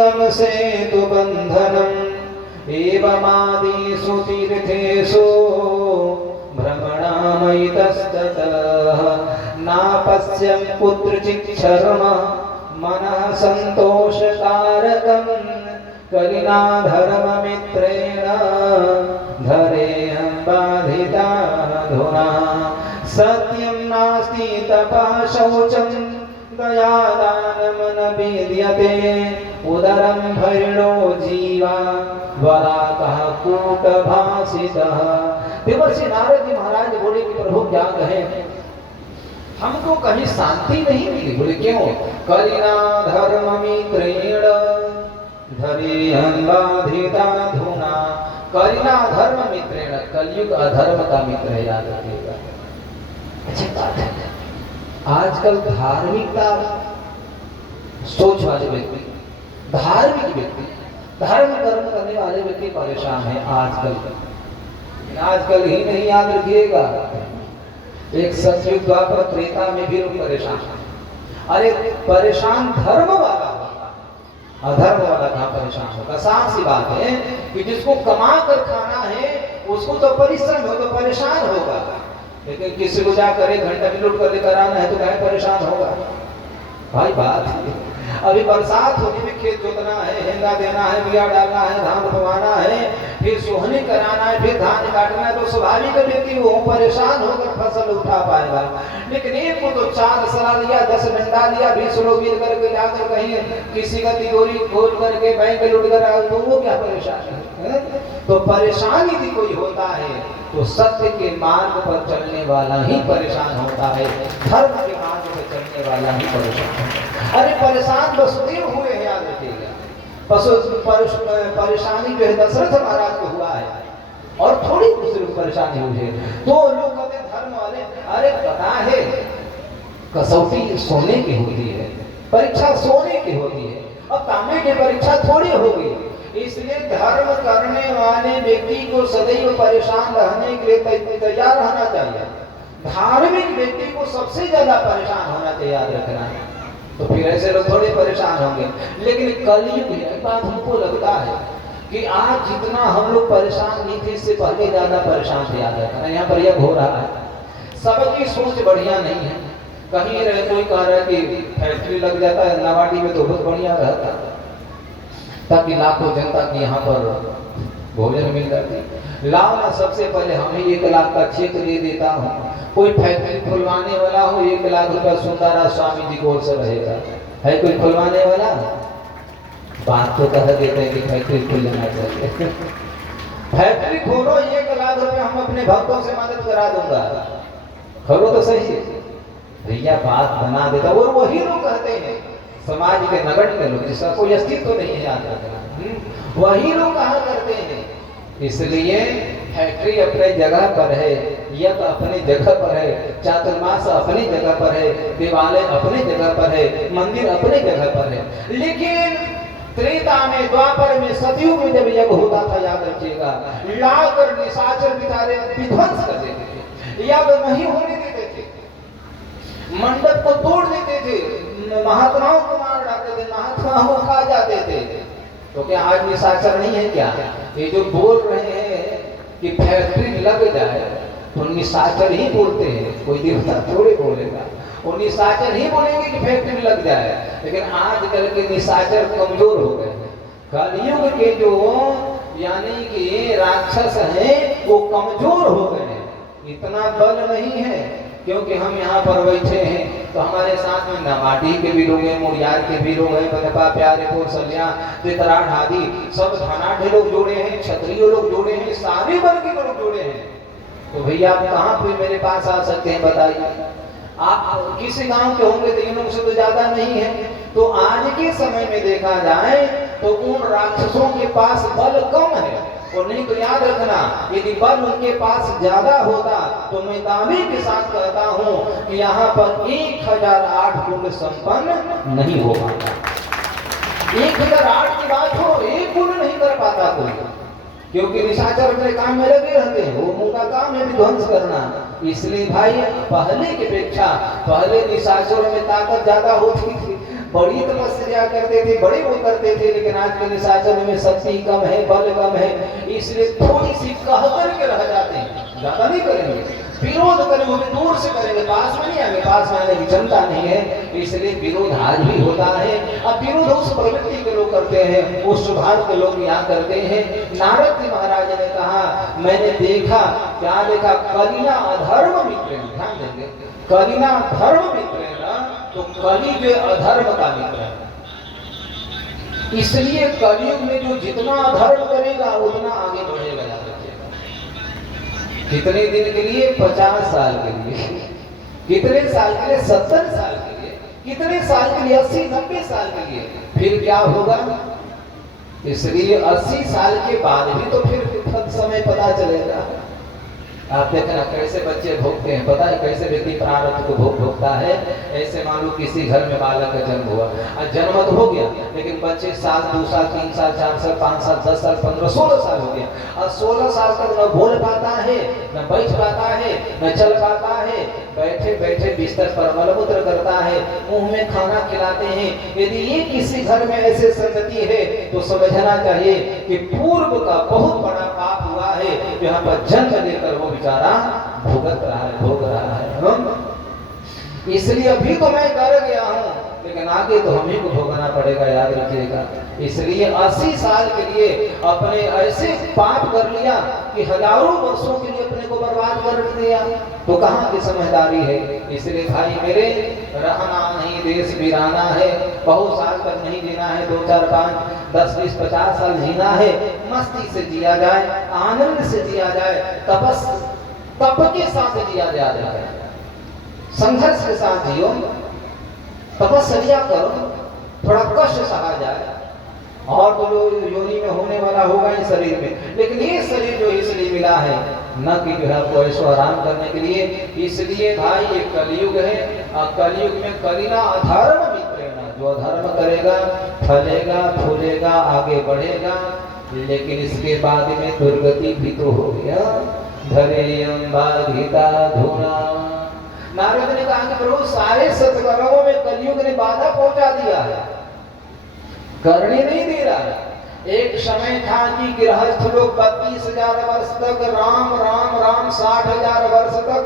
सेतु बंधनम एवमादिषु तीर्थेषु भ्रमणामयितस्ततः नापश्यं कुत्रचित् शर्म मनः सन्तोषकारकं कलिना धर्ममित्रेण धरेऽहं बाधिताधुना सत्यं नास्ति तपः शौचं दयादानं न विद्यते उदरं भरिणो जीवा वराकः कूटभासितः। देवर्षि नारद जी महाराज बोले कि प्रभु क्या कहें, हमको कहीं शांति नहीं मिली। बोले क्यों? कलिना धर्ममित्रेण धरेऽहं बाधिताधुना। कलिना धर्म मित्रेण, कलयुग अधर्म का मित्र है, याद रखिएगा। अच्छी बात है। आजकल धार्मिकता सोच वाले व्यक्ति, धार्मिक व्यक्ति, धर्म कर्म करने वाले व्यक्ति परेशान है आजकल। आजकल ही नहीं, याद रखिएगा, एक सतयुग द्वापर त्रेता में भी लोग परेशान हैं। अरे परेशान धर्म वाला, अधर्म वाला कहाँ परेशान होगा? साफ सी बात है कि जिसको कमा कर खाना है उसको तो परिश्रम हो, तो परेशान होगा। लेकिन किसी को जाकर एक घंटा भी लूट कर लेकर आना है तो कहीं परेशान होगा? भाई बात अभी बरसात होने में खेत जोतना है, हेंगा देना है, बिया डालना है, धान रोपवाना है, फिर सोहनी कराना है, फिर धान काटना है, तो स्वाभाविक व्यक्ति वो परेशान होकर फसल उठा पाएगा। लेकिन एक को तो 4 सला लिया, 10 डंडा लिया, 20 लोग मिल करके जाकर कहीं किसी का तिजोरी खोल करके बैंक लूट कर आए तो वो क्या परेशान है? तो परेशान यदि कोई होता है तो सत्य के मार्ग पर चलने वाला ही परेशान होता है, धर्म के मार्ग पर चलने वाला ही परेशान होता है। अरे परेशान वसुदेव हुए हैं, याद रखिएगा। परेशानी जो है दशरथ महाराज को हुआ है और थोड़ी दूसरे को परेशानी हुई है। तो लोग कहते हैं धर्म वाले, अरे पता है कसौटी सोने की होती है, परीक्षा सोने की होती है, अब तांबे की परीक्षा थोड़ी होगी। इसलिए धर्म करने वाले व्यक्ति को सदैव परेशान रहने के लिए तैयार रहना चाहिए। धार्मिक व्यक्ति को सबसे ज्यादा परेशान होना चाहिए, याद रखना है। तो फिर ऐसे लोग थोड़े परेशान होंगे। लेकिन कलयुग में बात हमको लगता है कि आज जितना हम लोग परेशान नहीं थे, इससे पहले ज्यादा परेशान थे, याद रखना। यहाँ पर यह हो रहा है, सबकी सोच बढ़िया नहीं है। कहीं रहे कोई कह रहा है कि फैक्ट्री लग जाता है नवाडी में तो बहुत बढ़िया रहता, ताकि लाखों जनता की यहाँ पर भोजन मिल जाती। लाओ ना, सबसे पहले हमें 1 लाख का चेक दे देता हूँ। कोई फैक्ट्री खुलवाने वाला हो, 1 लाख रुपया सुंदरा स्वामी जी को से रहेगा। है कोई खुलवाने वाला? बात तो कह देते हैं कि फैक्ट्री खुल जाना चाहिए। फैक्ट्री खोलो, 1 लाख रुपया हम अपने भक्तों से मदद करा दूंगा। खोलो तो सही भैया, बात बना देता। और वही लोग कहते हैं समाज के नगण्य लोग जिसका कोई अस्तित्व तो नहीं है, याद रखना, वही लोग कहा करते हैं। इसलिए फैक्ट्री अपने जगह पर है, यज्ञ अपनी जगह पर है, चातुर्मास अपनी जगह पर है, देवालय अपनी जगह पर है, मंदिर अपनी जगह पर है। लेकिन त्रेता में, द्वापर में, सतयुग में जब यज्ञ होता था, याद रखिएगा, लाकर निशाचर बिचारे विध्वंस कर देते थे, यज्ञ नहीं होने देते थे, मंडप को तोड़ देते थे, महात्माओं को मार डालते थे, महात्माओं को खा जाते थे। तो क्या आज निशाचर नहीं है क्या? ये जो बोल रहे हैं कि फैक्ट्री लग जाए तो निशाचर ही बोलते हैं, कोई देवता थोड़े बोलेगा। वो निशाचर ही बोलेंगे कि फैक्ट्री लग जाए। लेकिन आजकल के निशाचर कमजोर हो गए। कलयुग के जो यानी कि राक्षस हैं वो कमजोर हो गए हैं, इतना बल नहीं है। क्योंकि हम यहाँ पर बैठे हैं तो हमारे साथ में नवाडी के भी लोग हैं, मुड़ियार के भी लोग हैं, बदपा, प्यारेपुर, सलिया, तितराड़ आदि सब धनाढ़ लोग जुड़े हैं, क्षत्रिय लोग जुड़े हैं, सारे वर्ग के लोग जुड़े हैं। तो भैया आप कहाँ पे मेरे पास आ सकते हैं बताइए? आप किसी गांव के होंगे तो इन लोगों से तो ज्यादा नहीं है। तो आज के समय में देखा जाए तो उन राक्षसों के पास बल कम है। और नहीं तो याद रखना, यदि बल उनके पास ज्यादा होता तो मैं दावे के साथ कहता हूं कि यहाँ पर 1008 कुंड संपन्न नहीं हो पाता। 1008 की बात हो, 1 कुंड नहीं कर पाता कोई। क्योंकि निशाचर अपने काम में लगे रहते हैं, वो उनका काम है विध्वंस करना। इसलिए भाई पहले की अपेक्षा पहले निशाचरों में ताकत ज्यादा होती थी, बड़ी तपस्या करते थे, बड़े वो करते थे, लेकिन आज के निशाचरों में शक्ति कम है, बल कम है, इसलिए थोड़ी सी कह करके रह जाते हैं, ज्यादा नहीं करेंगे। विरोध करें वो भी दूर से करेंगे, पास में नहीं आएंगे, पास में आने की क्षमता नहीं है, इसलिए विरोध आज भी होता है। अब विरोध उस प्रवृत्ति के लोग करते हैं, उस स्वभाव के लोग यहाँ करते हैं। नारद जी महाराज ने कहा, मैंने देखा, क्या देखा, कलिना अधर्म मित्र, ध्यान देंगे, कलिना धर्म मित्र है ना, तो कलि जो अधर्म का मित्र है, इसलिए कलयुग में जो जितना अधर्म करेगा उतना आगे बढ़ेगा। याद रखिएगा, कितने दिन के लिए? 50 साल के लिए, कितने साल के लिए? 70 साल के लिए, कितने साल के लिए? 80-90 साल के लिए। फिर क्या होगा? इसलिए 80 साल के बाद भी तो फिर समय पता चलेगा। आप देखना कैसे बच्चे भोगते हैं, पता है कैसे व्यक्ति प्रारब्ध को भोगता है। ऐसे मान लो किसी घर में बालक का जन्म हुआ, जन्म तो हो गया, लेकिन बच्चे साल, 2 साल, 3 साल, 4 साल, 5 साल, 10 साल, 15, 16 साल हो गया, और 16 साल तक न बोल पाता है, न बैठ पाता है, न चल पाता है, बैठे बैठे बिस्तर पर मलमूत्र करता है, मुंह में खाना खिलाते हैं। यदि ये किसी घर में ऐसे संगति है तो समझना चाहिए कि पूर्व का बहुत बड़ा पाप हुआ है, यहाँ पर जन्म लेकर वो बेचारा भुगत रहा है, भोग रहा है। इसलिए अभी तो मैं कर गया हूँ, लेकिन आगे तो हम ही को भोगना पड़ेगा, याद रखिएगा। इसलिए 80 साल के लिए अपने ऐसे पाप कर लिया कि हजारों वर्षों के लिए अपने को बर्बाद कर दिया, तो कहाँ की समझदारी है। इसलिए भाई मेरे, रहना नहीं देश वीराना है, बहुत साल तक नहीं जीना है, 2, 4, 5, 10, 20, 50 साल जीना है, मस्ती से जिया जाए, आनंद से जिया जाए, तप के साथ जिया जाए, संघर्ष के साथ जियो, तपस्या करो, थोड़ा कष्ट सहा जाए, और तो जो योनि में होने वाला होगा इस शरीर में, लेकिन ये शरीर जो इसलिए मिला है न कि जो है आपको ऐसो आराम करने के लिए। इसलिए भाई ये कलयुग है, और कलयुग में कलिना अधर्म मित्रेण, जो अधर्म करेगा फलेगा, फूलेगा, आगे बढ़ेगा, लेकिन इसके बाद में दुर्गति भी तो हो गया। धरेयं बाधिता धुना। नारद ने कहा कि प्रभु सारे सत्कर्मों में कलयुग ने बाधा पहुंचा दिया है, करने नहीं दे रहा है। एक समय था कि गृहस्थ लोग 32,000 वर्ष तक राम राम राम, 60,000 वर्ष तक,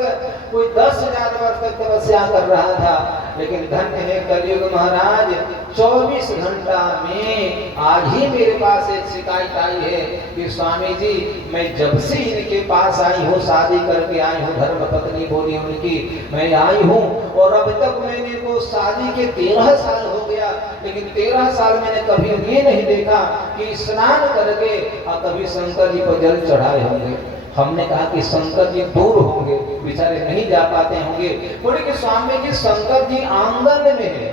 कोई 10,000 वर्ष तक तपस्या कर रहा था, लेकिन धन्य है कलयुग महाराज, 24 घंटा में आज ही मेरे पास एक शिकायत आई है कि स्वामी जी मैं जब से इनके पास आई हूँ, शादी करके आई हूँ, धर्म पत्नी बोली उनकी, मैं आई हूँ, और अब तक मैंने को शादी के 13 साल हो गया, लेकिन 13 साल मैंने कभी ये नहीं देखा कि स्नान करके और कभी शंकर जी पर जल चढ़ाए होंगे। हमने कहा कि शंकर जी दूर होंगे, बेचारे नहीं जा पाते होंगे। बोले कि स्वामी जी शंकर जी आंगन में है,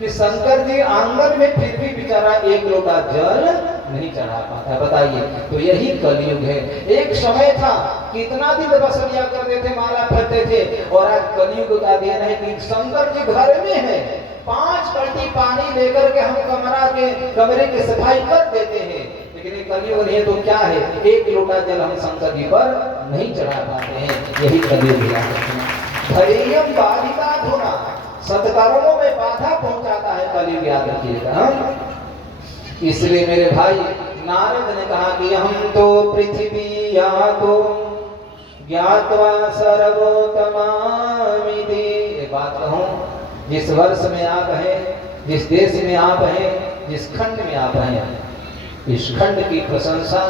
कि शंकर जी आंगन में फिर भी बेचारा एक लोटा जल नहीं चढ़ा पाता। बताइए, तो यही कलयुग है। एक समय था कितना दिन तपस्या करते थे, माला फिरते थे, और आज कलयुग का दिन है कि शंकर जी घर में है, 5 बाल्टी पानी लेकर के हम कमरे की सफाई कर देते हैं, लेकिन कलयुग नहीं है तो क्या है, एक लोटा जल हम शंकर जी पर नहीं चढ़ा पाते हैं। यही कलयुग है। धैर्यं बाधिता धुना, सत्कर्मों में बाधा पहुंचाता है कलयुग, याद रखिएगा। इसलिए मेरे भाई, नारद ने कहा कि हम तो पृथ्वी या तो ज्ञात्वा सर्वोत्तमामिति। एक बात कहूं, जिस वर्ष में आप हैं, जिस देश में आप हैं, जिस खंड में आप हैं, इस खंड की प्रशंसा,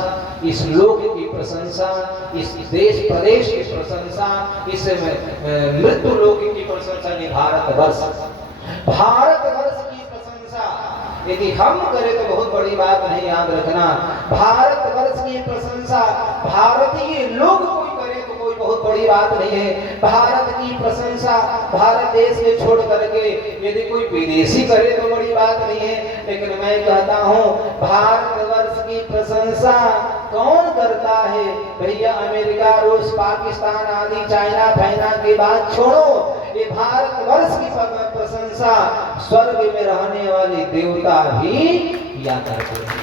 इस लोक की प्रशंसा, इस देश प्रदेश की प्रशंसा, इस मृत्यु लोक की प्रशंसा, नहीं भारतवर्ष, भारतवर्ष की प्रशंसा यदि हम करें तो बहुत बड़ी बात नहीं, याद रखना। भारतवर्ष की प्रशंसा भारतीय लोग कोई करे तो कोई बहुत बड़ी बात नहीं है। भारत की प्रशंसा भारत देश में छोड़ करके यदि कोई विदेशी करे तो बड़ी बात नहीं है, लेकिन मैं कहता हूँ भारतवर्ष की प्रशंसा कौन करता है भैया? अमेरिका, रूस, पाकिस्तान आदि, चाइना फाइना की बात छोड़ो, ये भारतवर्ष की प्रशंसा स्वर्ग में रहने वाले देवता भी किया करते हैं।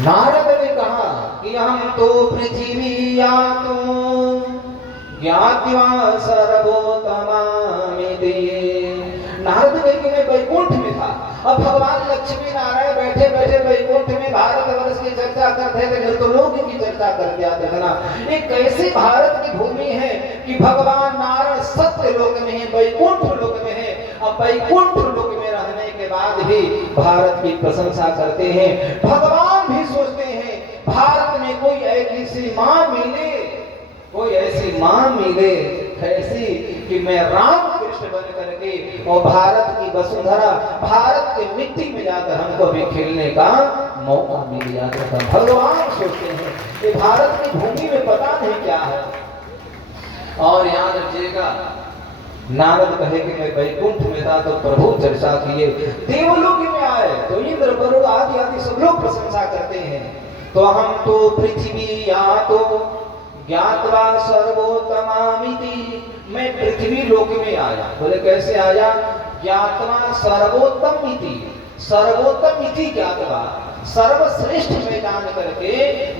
नारद ने कहा कि हम तो पृथ्वी या तो ज्ञात्वा सर्वोत्तमामिति। नारद ने वैकुंठ में था। अब भगवान लक्ष्मी नारायण बैठे बैठे वैकुंठ में भारतवर्ष की चर्चा करते थे, मृत्युलोक की चर्चा करते आते थे ना। एक ऐसी भारत की भूमि है कि भगवान नारायण सत्य लोक में है, वैकुंठ लोक में है। अब वैकुंठ लोक में रहने के बाद भी भारत की प्रशंसा करते हैं। भगवान भी सोचते हैं भारत में कोई ऐसी मां मिले, कोई ऐसी मां मिले ऐसी कि मैं राम कृष्ण बन करके और भारत की वसुंधरा, भारत की मिट्टी में जाकर हमको भी खेलने का मौका मिल जाता। भगवान सोचते हैं कि भारत की भूमि में पता नहीं क्या है। और याद रखिएगा, नारद कहे कि मैं वैकुंठ में था तो प्रभु चर्चा किए, देवलोक में आए तो इंद्र वरुण आदि आदि सब लोग प्रशंसा करते हैं। तो हम तो पृथ्वी या तो ज्ञातवा सर्वोत्तमामिति, मैं पृथ्वी लोक में आया। बोले कैसे आया? ज्ञातवा सर्वोत्तम इति, सर्वोत्तम इति ज्ञातवा, सर्वश्रेष्ठ में जान करके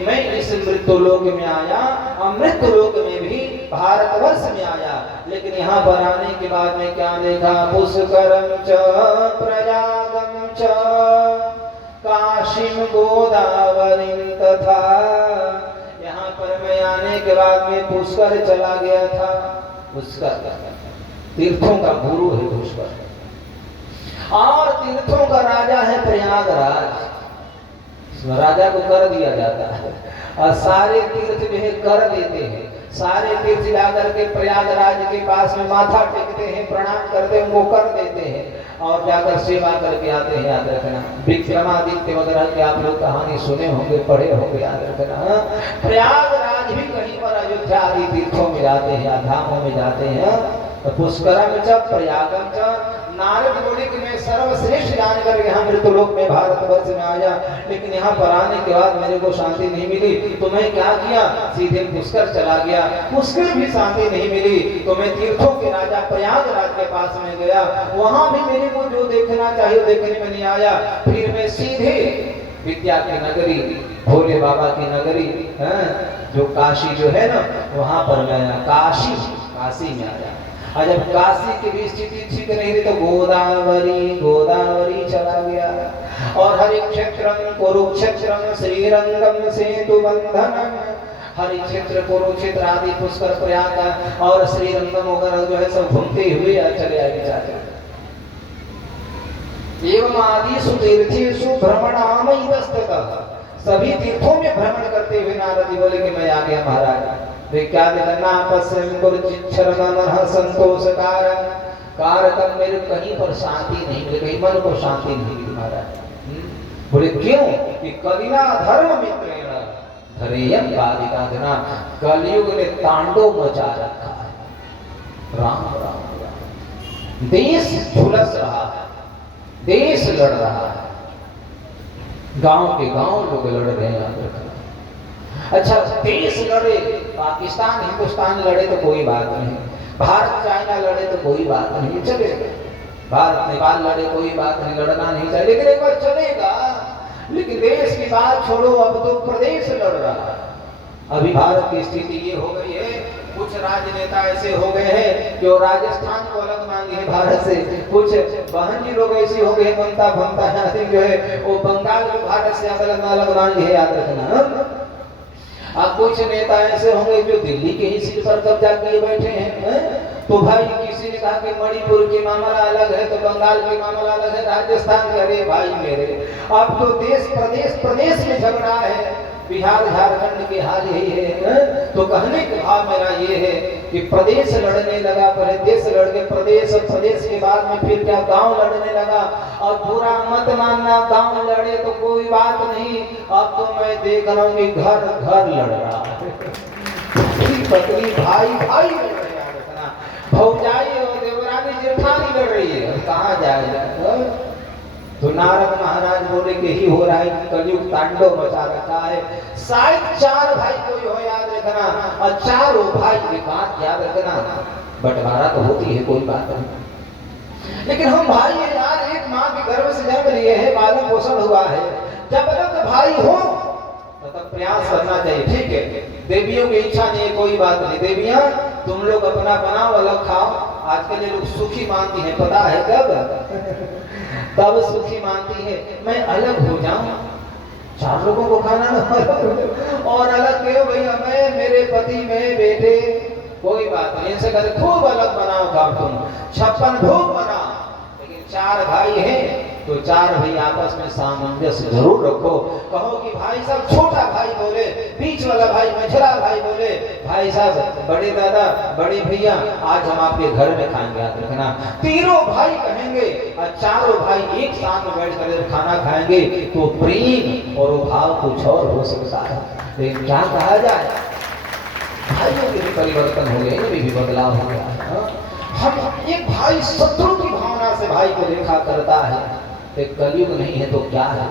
मैं इस मृत्यु लोक में आया। और मृत्यु लोक में भी भारतवर्ष में आया। लेकिन यहाँ पर आने के बाद में क्या देखा? पुष्करम च प्रयागम च काशीम गोदावरीम तथा। यहाँ पर मैं आने के बाद में पुष्कर चला गया था। पुष्कर तीर्थों का गुरु है पुष्कर, और तीर्थों का राजा है प्रयागराज। राजा को कर दिया जाता है और सारे तीर्थ जो है कर देते हैं। सारे तीर्थ जाकर के प्रयागराज के पास में माथा टेकते हैं, प्रणाम करते हैं, वो कर देते हैं और जाकर सेवा करके आते हैं। याद रखना, विक्रमादित्य वगैरह की आप लोग कहानी सुने होंगे, पढ़े होंगे, याद रखना। प्रयागराज भी कहीं पर अयोध्या आदि तीर्थों में जाते हैं या धामों में जाते हैं। तो पुष्करम च प्रयागम च, नारद बोले कि मैं सर्वश्रेष्ठ जानकर यहाँ मृत्युलोक में भारतवर्ष में आया, लेकिन यहाँ पर आने के बाद मेरे को शांति नहीं मिली। तो मैं क्या किया? सीधे पुष्कर चला गया। पुष्कर भी शांति नहीं मिली तो मैं तीर्थों के राजा प्रयागराज के पास में गया। वहां भी मेरे को जो देखना चाहिए देखने में नहीं आया। फिर मैं सीधे विद्या की नगरी, भोले बाबा की नगरी, जो काशी जो है ना, वहां पर मैं काशी में आया। और जब काशी की भी स्थिति ठीक नहीं रही तो गोदावरी चला गया। और हरिक्षेत्रम कुरुक्षेत्रम श्रीरंगम सेतु बंधनम, हरिक्षेत्र कुरुक्षेत्र आदि पुष्कर प्रयाग और श्रीरंगम वगैरह जो है सब घूमते हुए चले आए बेचारे। एवं आदिषु तीर्थेषु भ्रमणामैतस्ततः, सभी तीर्थों में भ्रमण करते हुए नारद जी बोले कि मैं आ गया महाराज। क्या देखना? पश्चिम संतोष कारकम, मेरे कहीं पर शांति नहीं मिली, कहीं मन को शांति नहीं मिली महाराज। बोले क्यों? कि कलिना धर्म मित्रेण धरेयम बाधिकाधना, कलयुग ने तांडव मचा रखा है। राम राम राम, देश झुलस रहा है, देश लड़ रहा है, गांव के गांव लोग लड़ रहे हैं। अच्छा, देश लड़े, पाकिस्तान हिंदुस्तान लड़े तो कोई बात नहीं, भारत चाइना लड़े तो कोई बात नहीं, चलेगा। भारत नेपाल लड़े कोई बात नहीं, लड़ना नहीं चाहिए, लेकिन एक बार चलेगा। लेकिन देश की बात छोड़ो, अब तो प्रदेश लड़ रहा है। अभी भारत की स्थिति ये हो गई है, कुछ राजनेता ऐसे हो गए हैं जो राजस्थान को अलग मांगे हैं भारत से, कुछ बहन जी लोग ऐसी हो गए ममता जो है वो बंगाल को भारत से अलग मांगे है। याद रखना। अब कुछ नेता ऐसे होंगे जो दिल्ली के ही सीट पर कब्जा किए बैठे हैं। तो भाई किसी ने कहा कि मणिपुर की मामला अलग है तो बंगाल की मामला अलग है, राजस्थान के, अरे भाई मेरे, अब तो देश प्रदेश में झगड़ा है। बिहार झारखंड के हाल यही है। तो कहने का भाव मेरा ये है कि प्रदेश लड़ने लगा, पहले देश लड़ के प्रदेश, और प्रदेश के बाद में फिर क्या गांव लड़ने लगा। और बुरा मत मानना, गांव लड़े तो कोई बात नहीं, अब तो मैं देख रहा हूँ कि घर घर लड़ रहा है, पत्नी भाई भाई लड़ रहे हैं, भौजाई और देवरानी जेठानी लड़ रही है, कहाँ जाएगा। तो नारद महाराज बोले कि ही हो रहा है, कलयुग तांडव मचा रखा है। शायद 4 भाई कोई हो, याद रखना, और 4 भाई की बात याद रखना, बंटवारा तो होती है कोई बात नहीं, लेकिन हम भाई हैं यार, एक माँ के गर्भ से जन्म लिए हैं, पालन पोषण हुआ है, जब तक भाई हो तो तब प्रयास करना चाहिए। ठीक है, देवियों की इच्छा नहीं, कोई बात नहीं, देवियां तुम लोग अपना बनाओ, अलग खाओ, आजकल ये लोग सुखी मानती है, पता है कब? तब सुखी मानती है मैं अलग हो जाऊं, 4 लोगों को खाना ना और अलग क्यों भैया, मैं मेरे पति में बेटे कोई बात नहीं, इनसे कहते खूब अलग बनाओ काम, तुम 56 भोग बनाओ, लेकिन 4 भाई हैं तो 4 भाई आपस में सामंजस्य जरूर रखो। कहो कि भाई साहब छोटा भाई बोले, बीच वाला भाई मझला भाई बोले, भाई साहब बड़े दादा बड़े भैया आज हम आपके घर में खाएंगे, याद रखना। तीनों भाई कहेंगे और 4 भाई एक साथ में बैठ कर खाना खाएंगे तो प्रेम और भाव कुछ और हो सकता है। लेकिन क्या कहा जाए, भाइयों के भी परिवर्तन हो गए, इनमें भी बदलाव हो गया। हम एक भाई शत्रु की भावना से भाई को देखा करता है, एक कलयुग नहीं है तो क्या है?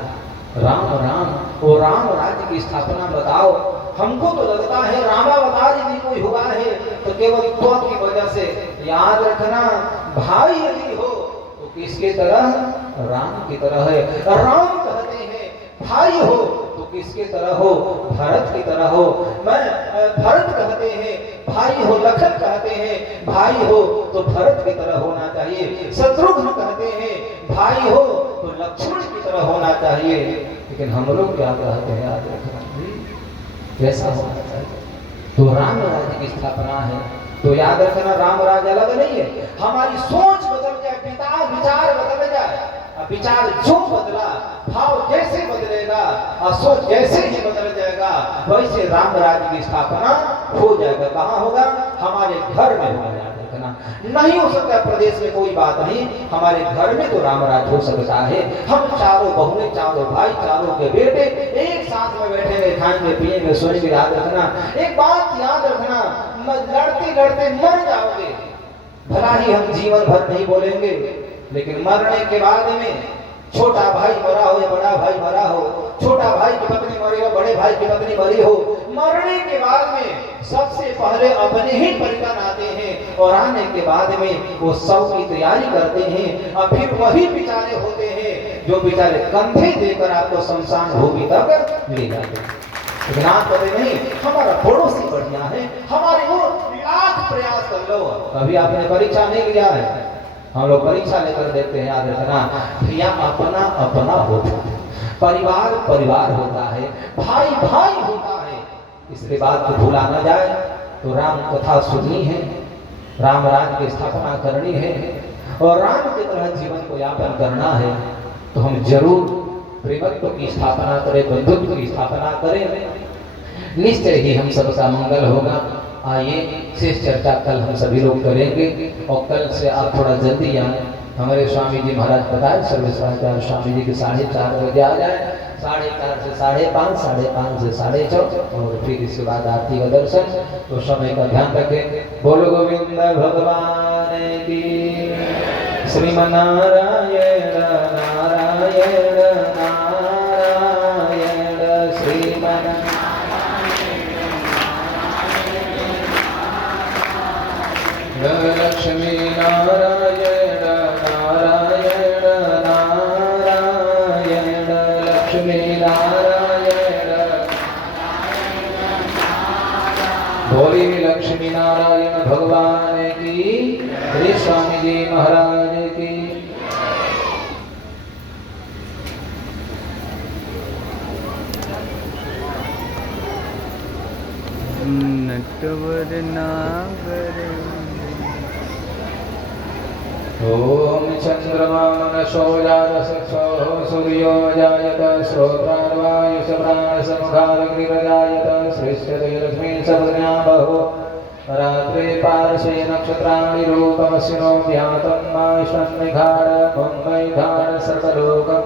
राम राम, वो राम राज्य की स्थापना बताओ। हमको तो लगता है रामावतार यदि कोई हुआ है तो केवल त्वक की वजह से। याद रखना, भाई यदि हो तो किसके तरह? राम की तरह है। राम कहते हैं भाई हो तो किसके तरह हो? भरत की तरह हो। मैं भरत कहते हैं भाई हो, लखन कहते हैं भाई हो तो भरत की तरह होना चाहिए। शत्रुघ्न कहते हैं भाई हो तो लक्ष्मण की तरह होना चाहिए। लेकिन हम लोग क्या कहते हैं, याद रखना, कैसा होना चाहिए? तो राम राज्य की स्थापना है तो याद रखना, राम राज्य अलग नहीं है। हमारी सोच बदल जाए, विचार बदल जाए, विचार जो बदला, भाव जैसे बदलेगा और सोच जैसे ही बदल जाएगा, वैसे राम राज्य की स्थापना हो जाएगा। कहाँ होगा? हमारे घर में होगा। याद रखना, नहीं हो सकता प्रदेश में कोई बात नहीं, हमारे घर में तो राम राज्य हो सकता है। हम 4 बहुएं, 4 भाई, 4 के बेटे एक साथ में बैठेंगे, खाएंगे पिएंगे सोएंगे। याद रखना, एक बात याद रखना, लड़ते लड़ते मर जाओगे, भला ही हम जीवन भर नहीं बोलेंगे, लेकिन मरने के बाद में छोटा भाई मरा हो या बड़ा भाई मरा हो, छोटा भाई की पत्नी मरी हो, बड़े भाई की पत्नी मरी हो, मरने के बाद में सबसे पहले अपने ही परिजन आते हैं और आने के बाद में वो शव की तैयारी करते हैं और फिर वही बेचारे होते हैं जो बेचारे कंधे देकर आपको शमशान भूमि तक ले जाते हैं। लेकिन आप पता नहीं, हमारा पड़ोसी बढ़िया है, हमारे वो लाख प्रयास कर लो, कभी आपने परीक्षा नहीं लिया है, हम लोग परीक्षा लेकर देखते हैं। याद रखना भैया, अपना अपना होता है, परिवार परिवार होता है, भाई भाई होता है। इसके बाद तो भूला न जाए। तो राम कथा सुननी है, राम राज्य की स्थापना करनी है और राम की तरह जीवन को यापन करना है तो हम जरूर प्रेमत्व की स्थापना करें, बंधुत्व की स्थापना करें, निश्चय ही हम सबका मंगल होगा। आइए शेष चर्चा कल हम सभी लोग करेंगे और कल से आप थोड़ा जल्दी आए। हमारे स्वामी जी महाराज बताए सर्वेश्वराचार्य स्वामी जी के 4:30 बजे आ जाए, 4:30 से 5:30, 5:30 से 4:30 और फिर इसके बाद आरती का दर्शन। तो समय का ध्यान रखें। बोलो गोविंद भगवान की, श्रीमन्नारायण नारायण नारायण श्रीमन्नारायण। लक्ष्मी नारायण नारायण नारायण लक्ष्मी नारायण। बोली लक्ष्मी नारायण भगवान की, श्री स्वामी जी महाराज की। नटवर नागर ओम चंद्रमा मनसो जातसो सूर्यो जायत श्रोत्राणवायुष प्राणसमुखाग्निर्जायत श्रेष्ठते लक्ष्मी सर्वज्ञा बहु रात्रे पार्श्वे नक्षत्राणि रूपमसिनो ध्यातं मा शन्निघाड मुम्बैघाड सर्वलोकं